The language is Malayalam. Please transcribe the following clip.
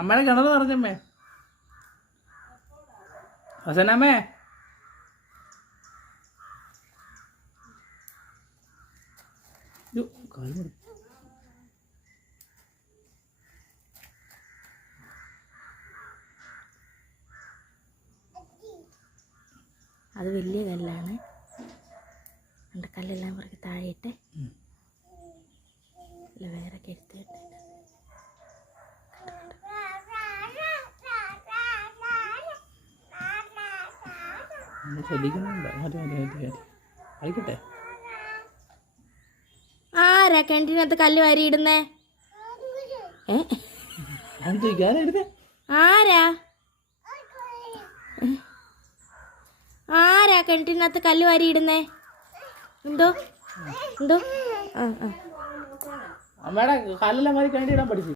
അമ്മയുടെ കിണർ നിറഞ്ഞമ്മേ. ഹസനമ്മേ, അത് വലിയ കല്ലാണ്. എൻ്റെ കല്ലെല്ലാം കുറച്ച് താഴെയിട്ട് വേറെ കരുത്തിട്ട് ആയിക്കോട്ടെ. ആരാ കിണറ്റിനകത്ത് കല്ല് വാരിയിടുന്നേ? ആരാ ആരാ കിണറ്റിനകത്ത് കല്ല് വാരിയിടുന്നേ? എന്തോ എന്തോ? അമ്മയുടെ കല്ലെല്ലാം മാറി കിണറ്റിടാൻ പഠിച്ചു.